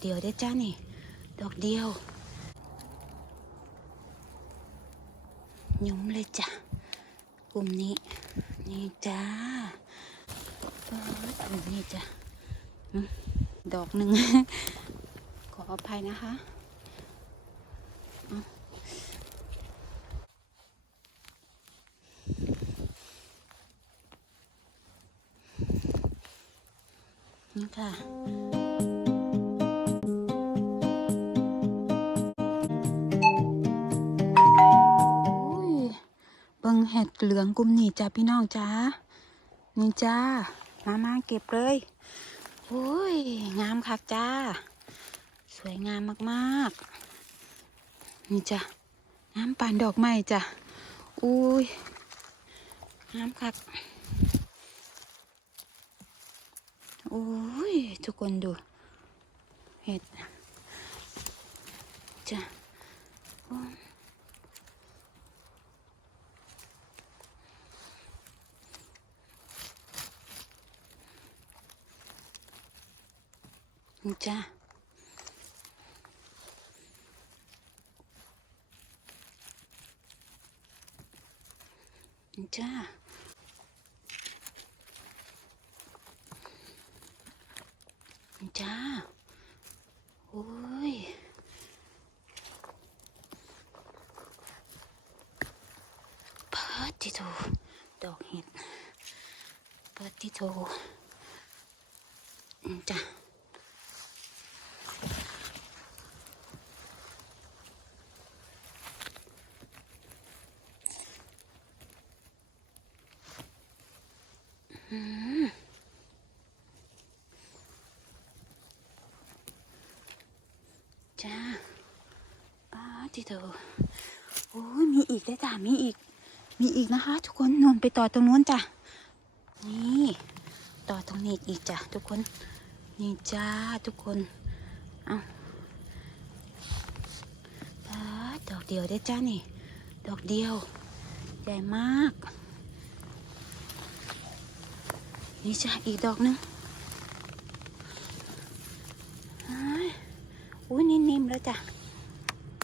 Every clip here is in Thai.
เดียวได้จ้านี่ ดอกเดียวยุ้มเลยจ้ะกลุ่มนี้ นี่จ้าเปิดกลุ่มนี้จ้ะดอกหนึ่ง ขออภัยนะคะนี่ค่ะ เหลืองกลุ่มนี่จ้าพี่น้องจ้านี่จ้ามามาเก็บเลยโอ้ยงามคักจ้า สวยงามมากๆ นี่จ้ะงามปานดอกไม้จ้ะอุ้ยงามคักโอ้ยทุกคนดูเห็ดจ้ะ นี่จ้านี่จ้านี่จ้าโอ้ยเปิดที่โถดอกเห็ดเปิดที่โถนี่จ้า จ้าป้าที่เธอโอ้ยมีอีกได้จ้ามีอีก มีอีกนะคะ ทุกคนนวนไปต่อตรงนู้นจ้ะนี่ต่อตรงนี้อีกจ้ะทุกคน นี่จ้าทุกคน เอาป้าดอกเดียวได้จ้านี่ ดอกเดียว ใหญ่มาก นี่จ้ะอีกดอกนึงอุ้ยนิ่มๆแล้วจ้ะ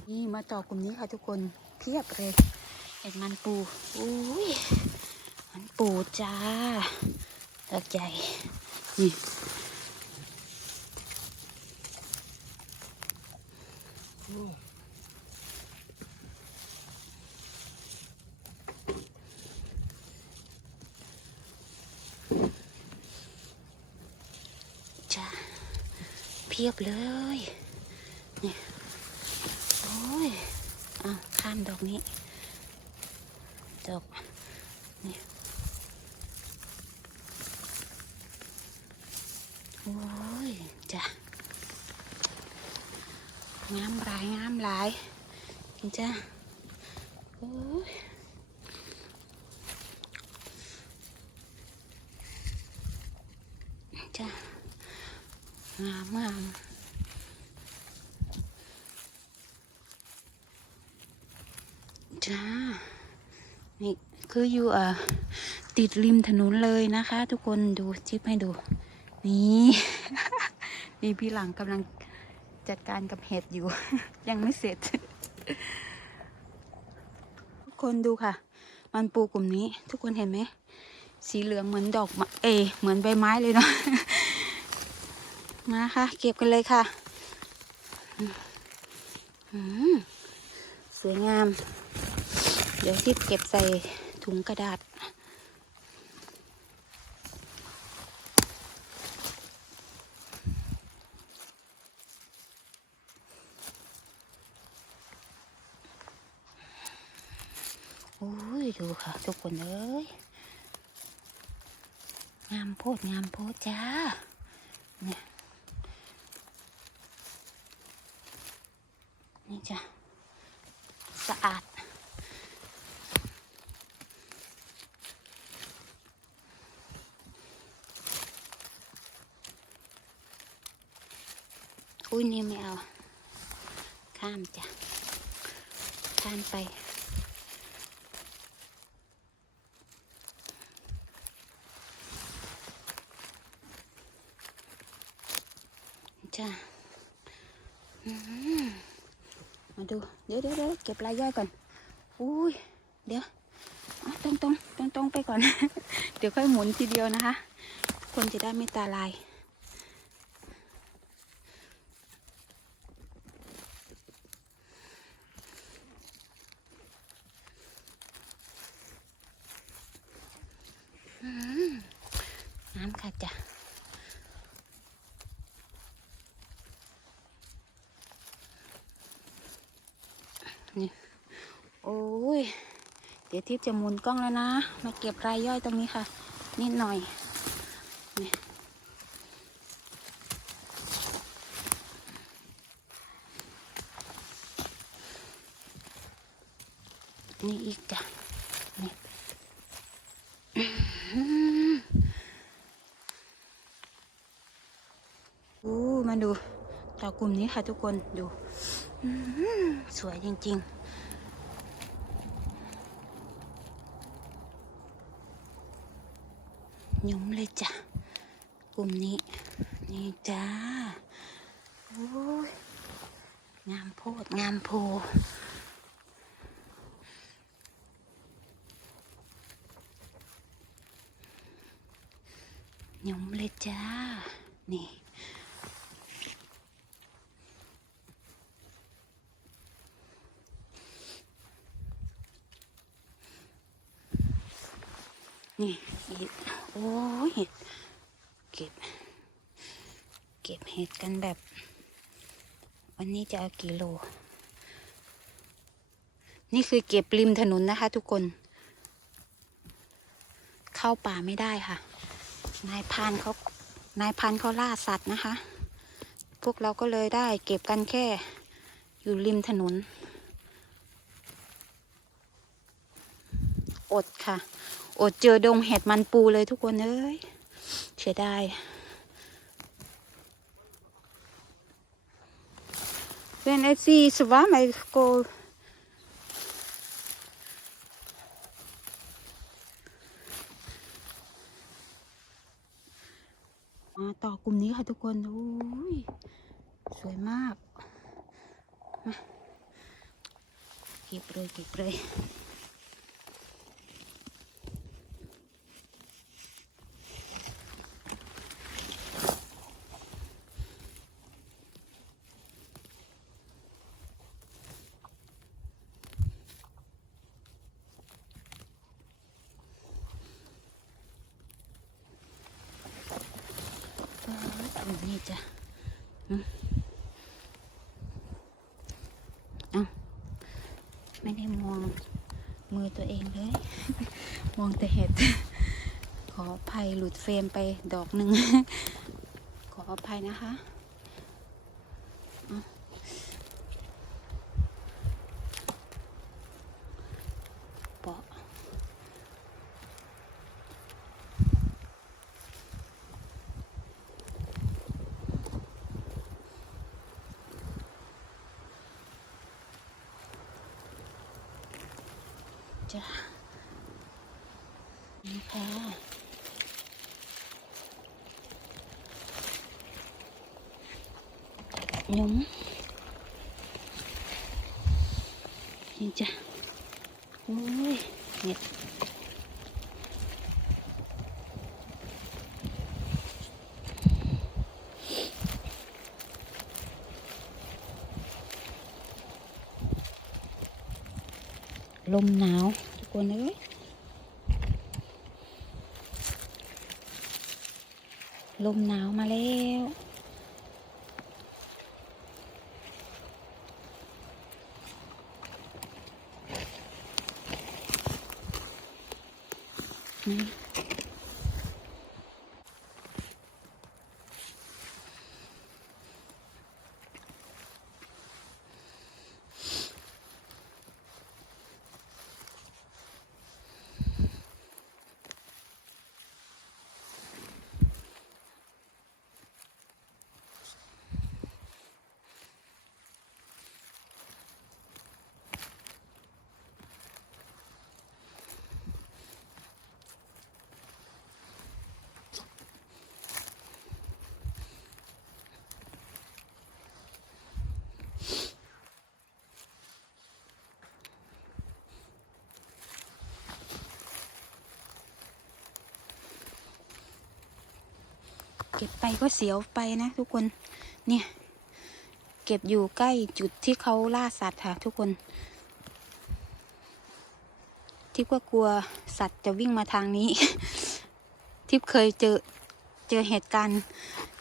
นี่มาต่อกลุ่มนี้ค่ะทุกคนเพียบเลยเห็ดมันปูอุ้ยมันปูจ้าดอกใหญ่ นี่จ้าเพียบเลยนี่โอ้ยอ้าวข้ามดอกนี้ดอกนี่โอ้ยจ้ะงามหลายงามหลายจ้ะโอ้ยจ้ะงามงามจ้า นี่ คืออยู่อะติดริมถนนเลยนะคะ ทุกคนดูชิปให้ดู นี่นี่พี่หลังกำลังจัดการกับเห็ดอยู่ ยังไม่เสร็จ ทุกคนดูค่ะ มันปูกลุ่มนี้ ทุกคนเห็นไหมสีเหลืองเหมือนดอกเอ เหมือนใบไม้เลยเนาะมาค่ะ เก็บกันเลยค่ะอืมสวยงาม เดี๋ยวที่เก็บใส่ ถุงกระดาษ โอ้ย ดูค่ะ ทุกคนเอ้ย งามโพดงามโพดจ้า เนี่ย นี่จ้ะ สะอาด อุ้ยนี่ไม่เอา ข้ามจ้ะ ข้ามไปจ้ะมาดู เดี๋ยวเดี๋ยวเก็บรายย่อยก่อน อุ้ย เดี๋ยวตรงตรงตรงตรงไปก่อน เดี๋ยวค่อยหมุนทีเดียวนะคะ คนจะได้ไม่ตาลาย อืมน้ำค่ะจ้ะ นี่ โอ้ย เดี๋ยวทิพย์จะหมุนกล้องแล้วนะ มาเก็บรายย่อยตรงนี้ค่ะ นิดหน่อยนี่นี่อีกจ้ะนี่อู้มาดูต่อกลุ่มนี้ค่ะทุกคนดู สวยจริง ๆยุ้มเลยจ้ะ กลุ่มนี้ นี่จ้า โอ้ย งามโพด งามโพยุ้มเลยจ้า นี่ นี่อีกโอ้ยเห็ดเก็บ เก็บเห็ดกันแบบ วันนี้จะเอากี่โล นี่คือเก็บริมถนนนะคะทุกคน เข้าป่าไม่ได้ค่ะ นายพรานเขานายพันเขาล่าสัตว์นะคะ พวกเราก็เลยได้เก็บกันแค่อยู่ริมถนน อดค่ะ อดเจอดงเห็ดมันปูเลยทุกคนเอ้ยเสียดายเวนไอซีสวาไมโกมาต่อกลุ่มนี้ค่ะทุกคนโอ้ยสวยมาก มา เก็บเลยเก็บเลย ตรงนี้จ้ะอืมเอ้าไม่ได้มองมือตัวเองเลย มองแต่เห็ด ขออภัยหลุด เฟรมไปดอกหนึ่ง ขออภัยนะคะเปาะจ้ะนี่ค่ะ หยุ้มนี่จ้ะโอ้ยเห็ดลมหนาว ทุกคนเอ้ยลมหนาวมาแล้ว นี่ เก็บไปก็เสียวไปนะทุกคน เนี่ย เก็บอยู่ใกล้จุดที่เขาล่าสัตว์ค่ะ ทุกคนทิพก็กลัวสัตว์จะวิ่งมาทางนี้ ทิพเคยเจอเจอเหตุการณ์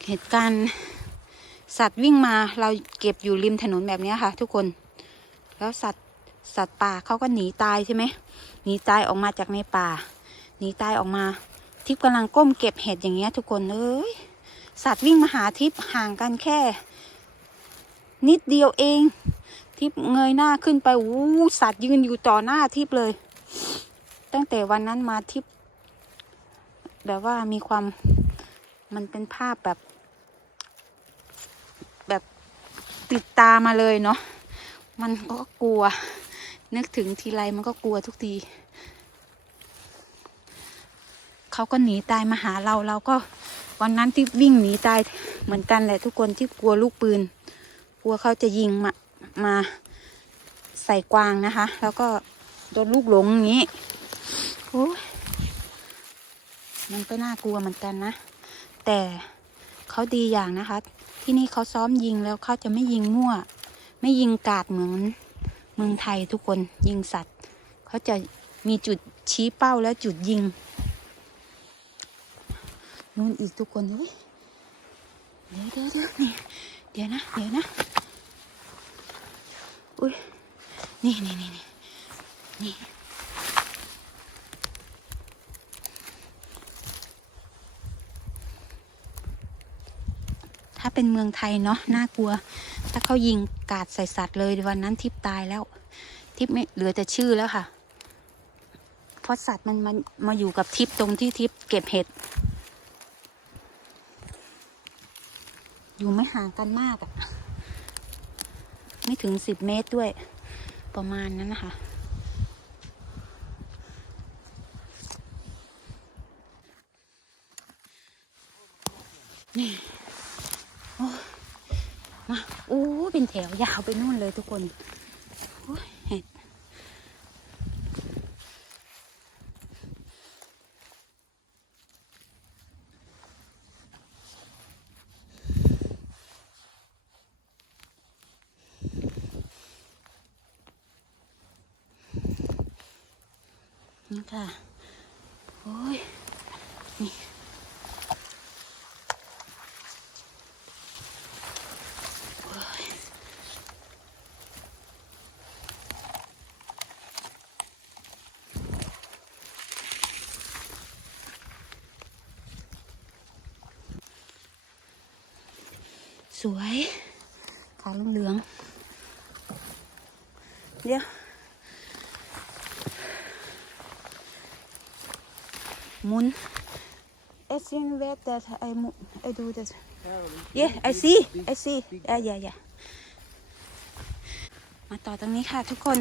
เหตุการณ์ สัตว์วิ่งมาเราเก็บอยู่ริมถนนแบบนี้ค่ะ ทุกคน แล้วสัตว์สัตว์ป่าเขาก็หนีตายใช่ไหมหนีตายออกมาจากในป่าหนีตายออกมา ทิพย์กำลังก้มเก็บเห็ดอย่างเงี้ยทุกคนเอ้ยสัตว์วิ่งมาหาทิพย์ห่างกันแค่ นิดเดียวเอง ทิพย์เงยหน้าขึ้นไปอู้สัตว์ยืนอยู่ต่อหน้าทิพย์เลย ตั้งแต่วันนั้นมาทิพย์แบบว่ามีความมันเป็นภาพแบบ แบบติดตามาเลยเนาะมันก็กลัว นึกถึงทีไรมันก็กลัวทุกที เขาก็หนีตายมาหาเราเราก็วันนั้นที่วิ่งหนีตายเหมือนกันแหละทุกคนที่กลัวลูกปืน กลัวเขาจะยิงมามาใส่กวางนะคะ แล้วก็โดนลูกหลงอย่างนี้โอ้ยมันก็น่ากลัวเหมือนกันนะ แต่เขาดีอย่างนะคะ ที่นี่เขาซ้อมยิงแล้วเขาจะไม่ยิงมั่ว ไม่ยิงกาดเหมือนเมืองไทยทุกคนยิงสัตว์ เขาจะมีจุดชี้เป้าแล้วจุดยิง นู่นอีกทุกคนเฮ้ยเดี๋ยวเดี๋ยวเดี๋ยวนี่เดี๋ยวนะเดี๋ยวนะอุ้ยนี่นี่นี่นี่นี่ถ้าเป็นเมืองไทยเนาะน่ากลัว ถ้าเขายิงกาดใส่สัตว์เลยวันนั้นทิพตายแล้ว ทิพไม่เหลือแต่ชื่อแล้วค่ะเพราะสัตว์มันมันมาอยู่กับทิพตรงที่ทิพเก็บเห็ด อยู่ไม่ห่างกันมากอะไม่ถึงสิบเมตรด้วย ประมาณนั้นนะคะ นี่โอ้มาโอ้เป็นแถวยาวไปนู่นเลยทุกคนโอ้ยเห็ดนี่ค่ะ โอ้ย นี่ สวยขาเหลืองๆเดี๋ยวหมุน I think where that I mo- I do that yeah I see I see yeah yeah yeah มาต่อตรงนี้ค่ะทุกคน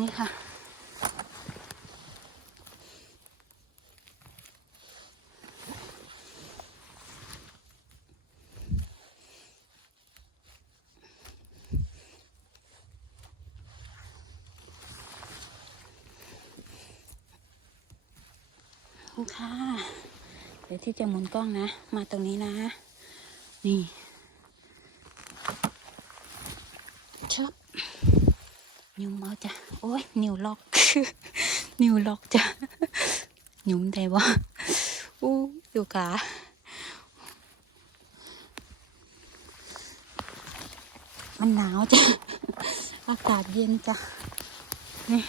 นี่ค่ะ ค่ะ เดี๋ยวที่จะหมุนกล้องนะ มาตรงนี้นะ นี่ชอบ นิ้วเมาจ้ะ โอ้ย นิ้ว ล็อก นิวล็อกจ้ะหยุ่มได้บ่อู้ดูขามันหนาวจ้ะ อากาศเย็นจ้ะ นี่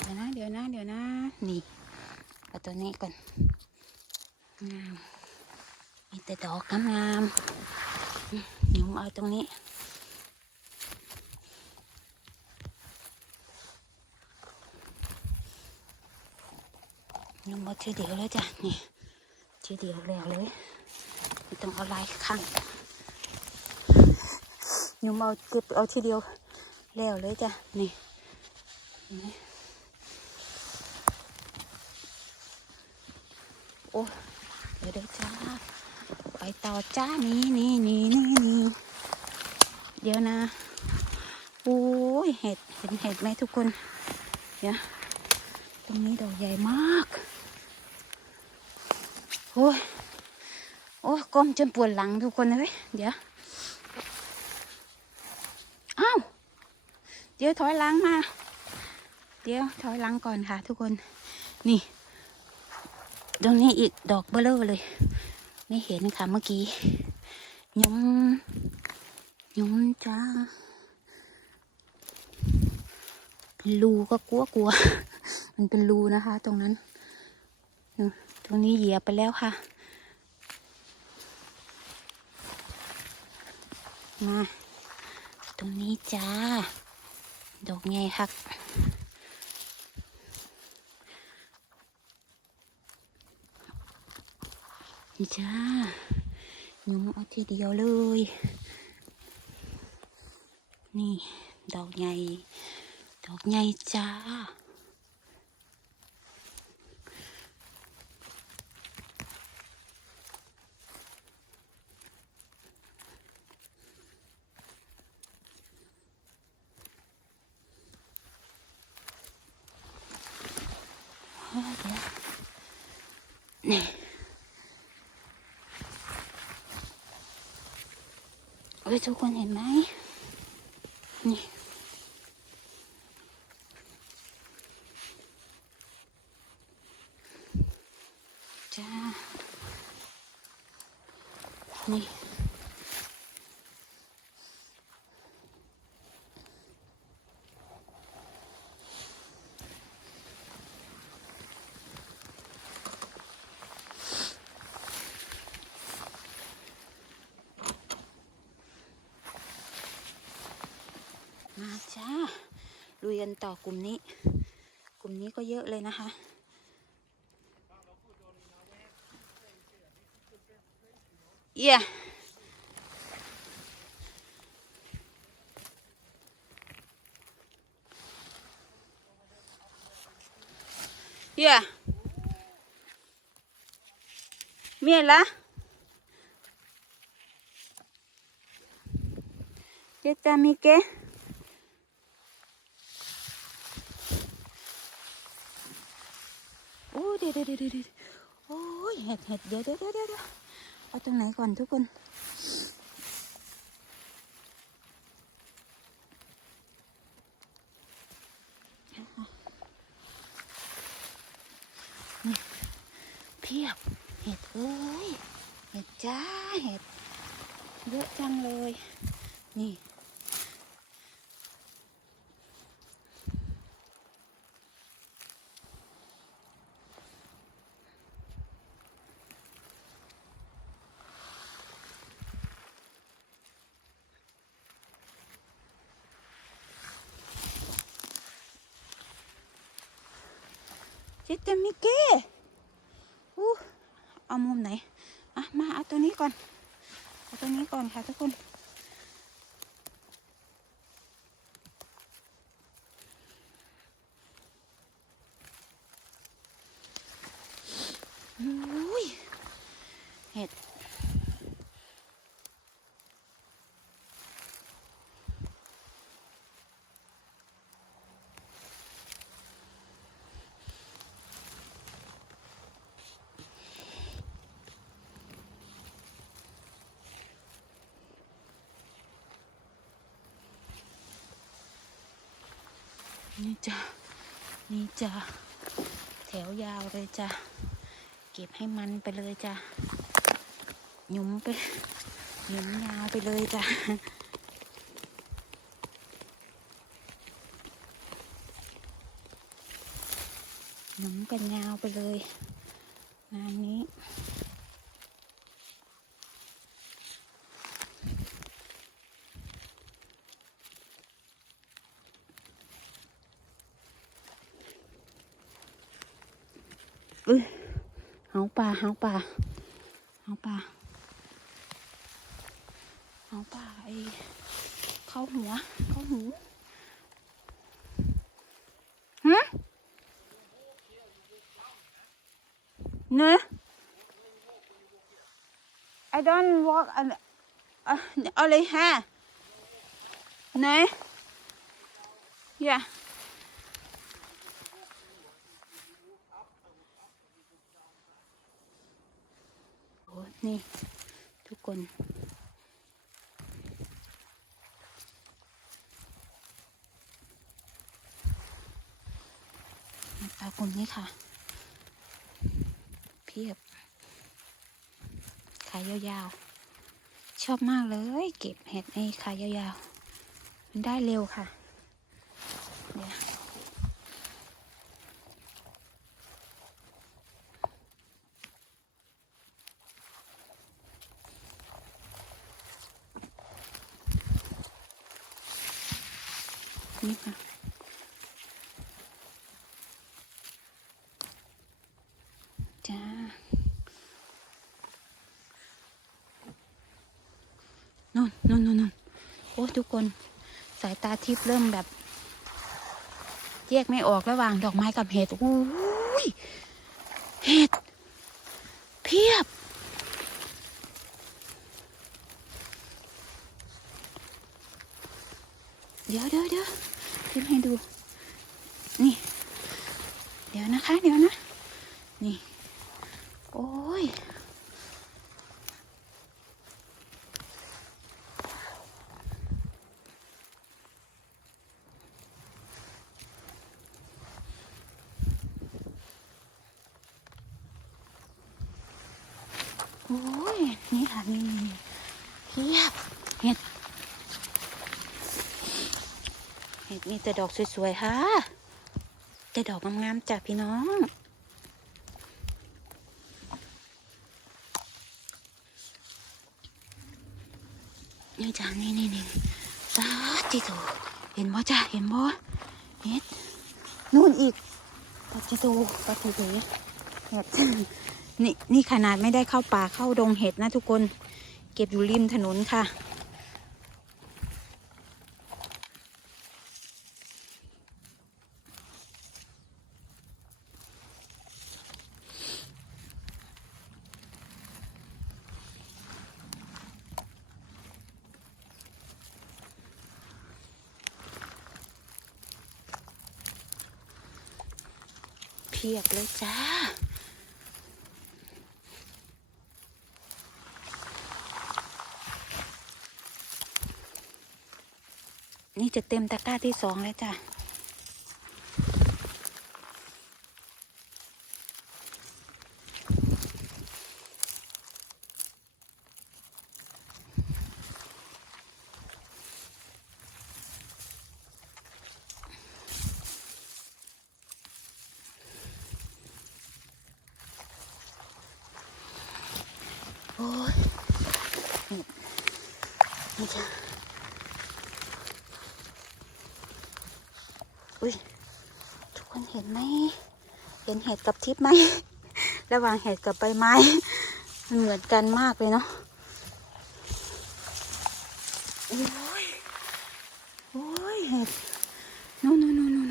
เดี๋ยวนะ เดี๋ยวนะ เดี๋ยวนะ นี่เอา ตัวนี้ก่อนงามมีแต่ดอกงามๆอืมหยุมเอาตรงนี้หยุมเอาทีเดียวเลยจ้ะนี่ทีเดียวแล้วเลยไม่ต้องเอาลายข้างหยุมเอาเก็บเอาทีเดียวแล้วเลยจ้ะนี่เห็นไหมโอ้เดี๋ยวเดี๋ยวจ้า ไป ต่อจ้านี่นี่นี่นี่นี่เดี๋ยวนะโอ้ยเห็ดเห็นเห็ดไหมทุกคนเดี๋ยวตรงนี้ดอกใหญ่มากโอ้ยโอ้ยก้มจนปวดหลังทุกคนเลยเดี๋ยวอ้าวเดี๋ยวถอยหลังมา เดี๋ยวถอยหลังก่อนค่ะ ทุกคนนี่ตรงนี้อีกดอกเบลอเลย ไม่เห็นค่ะเมื่อกี้ยมยมจ้าเป็นรูก็กลัวกลัว มันเป็นรูนะคะ ตรงนั้น ตรงนี้เหยียบไปแล้วค่ะ มา ตรงนี้จ้า ดอกไงครับ นี่จ้าหนุ่มเอาทีเดียวเลย นี่ ดอกใหญ่ ดอกใหญ่จ้าเฮ้ย เดี๋ยวนี่เอ้ยทุกคนเห็นไหมนี่ จ้า นี่ มาจ้า ลุยกันต่อกลุ่มนี้ กลุ่มนี้ก็เยอะเลยนะคะ เย่เย่เมียละเจ๊ตามีเก โอ้ เดี๋ยวเดี๋ยวโอ้ยเห็ดเห็ดเดี๋ยวเดี๋ยวเดี๋ยวเอาตรงไหนก่อนทุกคน เพียบ เห็ดเอ้ย เห็ดจ้า เห็ด เยอะจังเลย นี่ จิตเตมิเก้อู้เอามุมไหน อะ มาเอาตัวนี้ก่อน เอาตัวนี้ก่อนค่ะทุกคน อุ้ย เห็ด นี่จ้ะนี่จ้ะแถวยาวเลยจ้ะเก็บให้มันไปเลยจ้ะหยุมไปหยุมยาวไปเลยจ้ะหยุมกันยาวไปเลยงานนี้ เฮาป่าเฮาป่าเฮาป่าเฮาป่าไอ้เข้าหัว เข้าหูฮะเนอะ I don't walk อะเอาเลยฮะเนอะ yeah โอ้ นี่ ทุกคน ปลากลุ่มนี้ค่ะ เพียบ ขายยาวๆ ชอบมากเลย เก็บเห็ดในขายยาวๆ มันได้เร็วค่ะ เดี๋ยว นี่ค่ะ จ้าน่นน่นนนนนโอ้ทุกคน สายตาทิพย์เริ่มแบบ แยกไม่ออกระหว่างดอกไม้กับเห็ดโอ้ย เห็ด เพียบ เดี๋ยวเดี๋ยวเดี๋ยวทิพย์ให้ดู นี่ เดี๋ยวนะคะ เดี๋ยวนะ นี่ โอ้ย โอ้ย นี่ค่ะนี่เพียบเห็ด เห็ดมีแต่ดอกสวยๆค่ะแต่ดอกงามๆจ้ะพี่น้องนี่จ้ะนี่นี่นี่ตาจิโตเห็นบ่จ้ะเห็นบ่เห็ดนู่นอีกปาจิโตปาจิโตเห็ด นี่นี่ขนาดไม่ได้เข้าป่าเข้าดงเห็ดนะทุกคน เก็บอยู่ริมถนนค่ะ เพียบเลยจ้า นี้จะเต็มตะกร้าที่สองแล้วจ้ะ โอ้ยนี่นี่จ้ะ อุ้ย ทุกคนเห็นไหม เห็นเห็ดกับทิพย์ไหม ระหว่างเห็ดกับใบไม้ มันเหมือนกันมากเลยเนาะโอ้ยโอ้ยเห็ดนู่นนู่นนู่นนู่น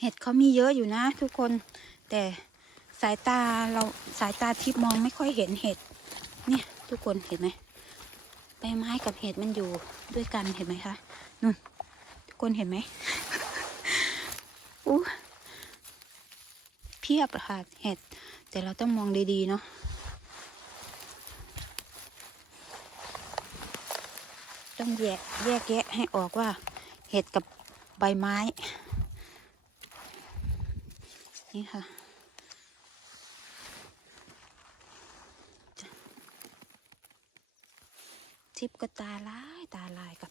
เห็ดเขามีเยอะอยู่นะ ทุกคน แต่สายตาเราสายตาทิพย์มองไม่ค่อยเห็นเห็ด เนี่ยทุกคนเห็นไหมใบไม้กับเห็ดมันอยู่ด้วยกันเห็นไหมคะนู่นทุกคนเห็นไหม อู้เพียบค่ะเห็ด แต่เราต้องมองดีๆเนาะต้องแยกแยกแยะให้ออกว่า เห็ดกับใบไม้ นี่ค่ะทิพก็ตาลาย ตาลายกับ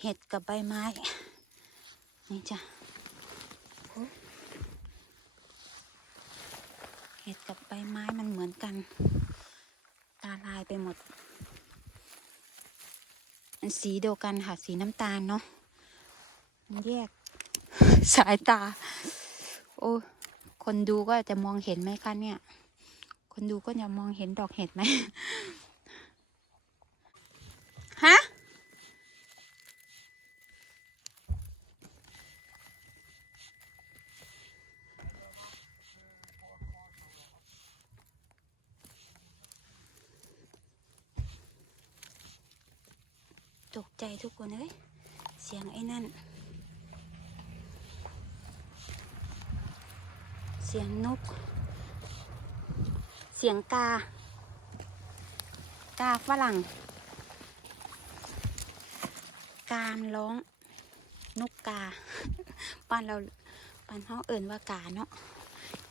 เห็ดกับใบไม้ นี่จ้ะโอ้เห็ดกับใบไม้มันเหมือนกัน ตาลายไปหมด มันสีเดียวกันค่ะ สีน้ำตาลเนาะมันแยก สายตา โอ้คนดูก็จะมองเห็นไหมคะเนี่ย คนดูก็จะมองเห็นดอกเห็ดไหม ฮะ ตกใจ ทุกคนเอ้ยเสียงไอ้นั่น เสียงนก เสียงกา กาฝรั่ง กามร้อง นกกาบ้านเราบ้านเขาเอิ่นว่ากาเนาะ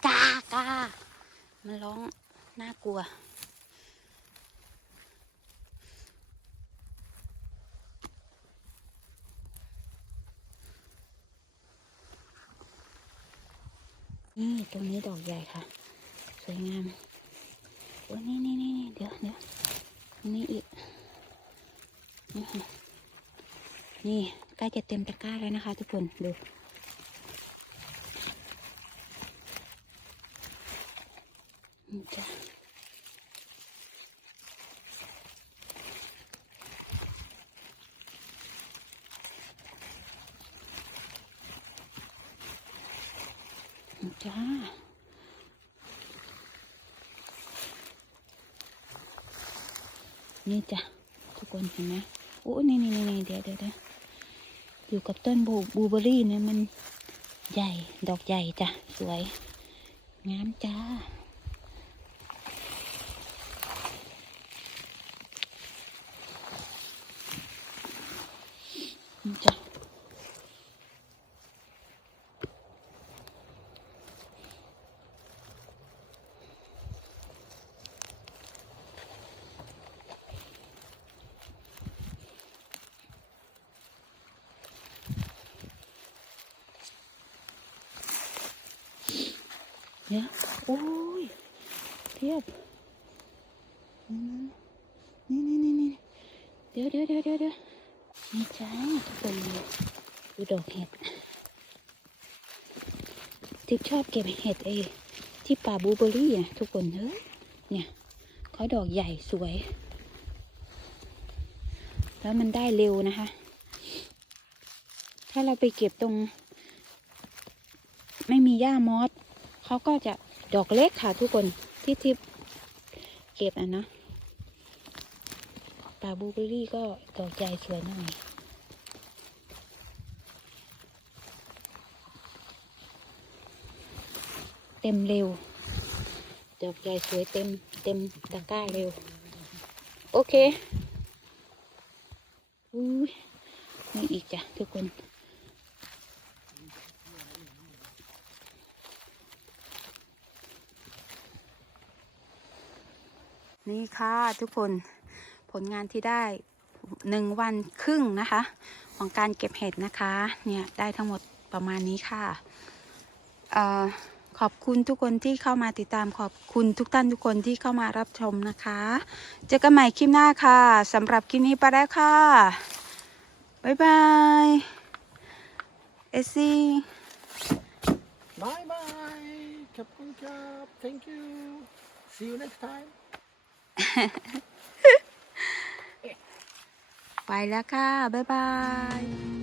กากามันร้องน่ากลัว นี่ตรงนี้ดอกใหญ่ค่ะ สวยงามโอ้ยนี่นี่นี่เดี๋ยวเดี๋ยวตรงนี้อีกนี่ค่ะนี่ใกล้จะเต็มตะกร้าแล้วนะคะ ทุกคนดูนี่จ้ะ จ้านี่จ้ะทุกคนเห็นไหมโอ้นี่นี่นี่เดี๋ยวเดี๋ยวอยู่กับต้นบูบูเบอรี่เนี่ยมันใหญ่ดอกใหญ่จ้ะ สวย งามจ้า นี่จ้ะ เนี่ยโอ้ยเทียบนี่นี่นี่นี่เดี๋ยวเดี๋ยวเดี๋ยวเดี๋ยวเดี๋ยวนี่จ้าทุกคน ดูดอกเห็ดทิพชอบเก็บเห็ดเอที่ป่าบูเบอรี่อะทุกคนเฮ้ยเนี่ยเขาดอกใหญ่สวย แล้วมันได้เร็วนะคะ ถ้าเราไปเก็บตรง ไม่มีหญ้ามอสเขาก็จะดอกเล็กค่ะทุกคนที่ทิพย์เก็บอะนะปลาบูเบอรี่ก็ดอกใหญ่สวยหน่อย ต็มเร็ว ดอกใหญ่สวยเต็มเต็มตะกร้าเร็ว โอเคอุ้ยนี่อีกจ้ะทุกคนนี่ค่ะทุกคนผลงานที่ได้หนึ่งวันครึ่งนะคะ ของการเก็บเห็ดนะคะ เนี่ย ได้ทั้งหมดประมาณนี้ค่ะเออ ขอบคุณทุกคนที่เข้ามาติดตามขอบคุณทุกท่านทุกคนที่เข้ามารับชมนะคะ เจอกันใหม่คลิปหน้าค่ะสำหรับคลิปนี้ไปแล้วค่ะ บ๊ายบายเอซี่ Bye bye. Kapun Kap. Thank you. See you next time. ไปแล้วค่ะ บ๊ายบาย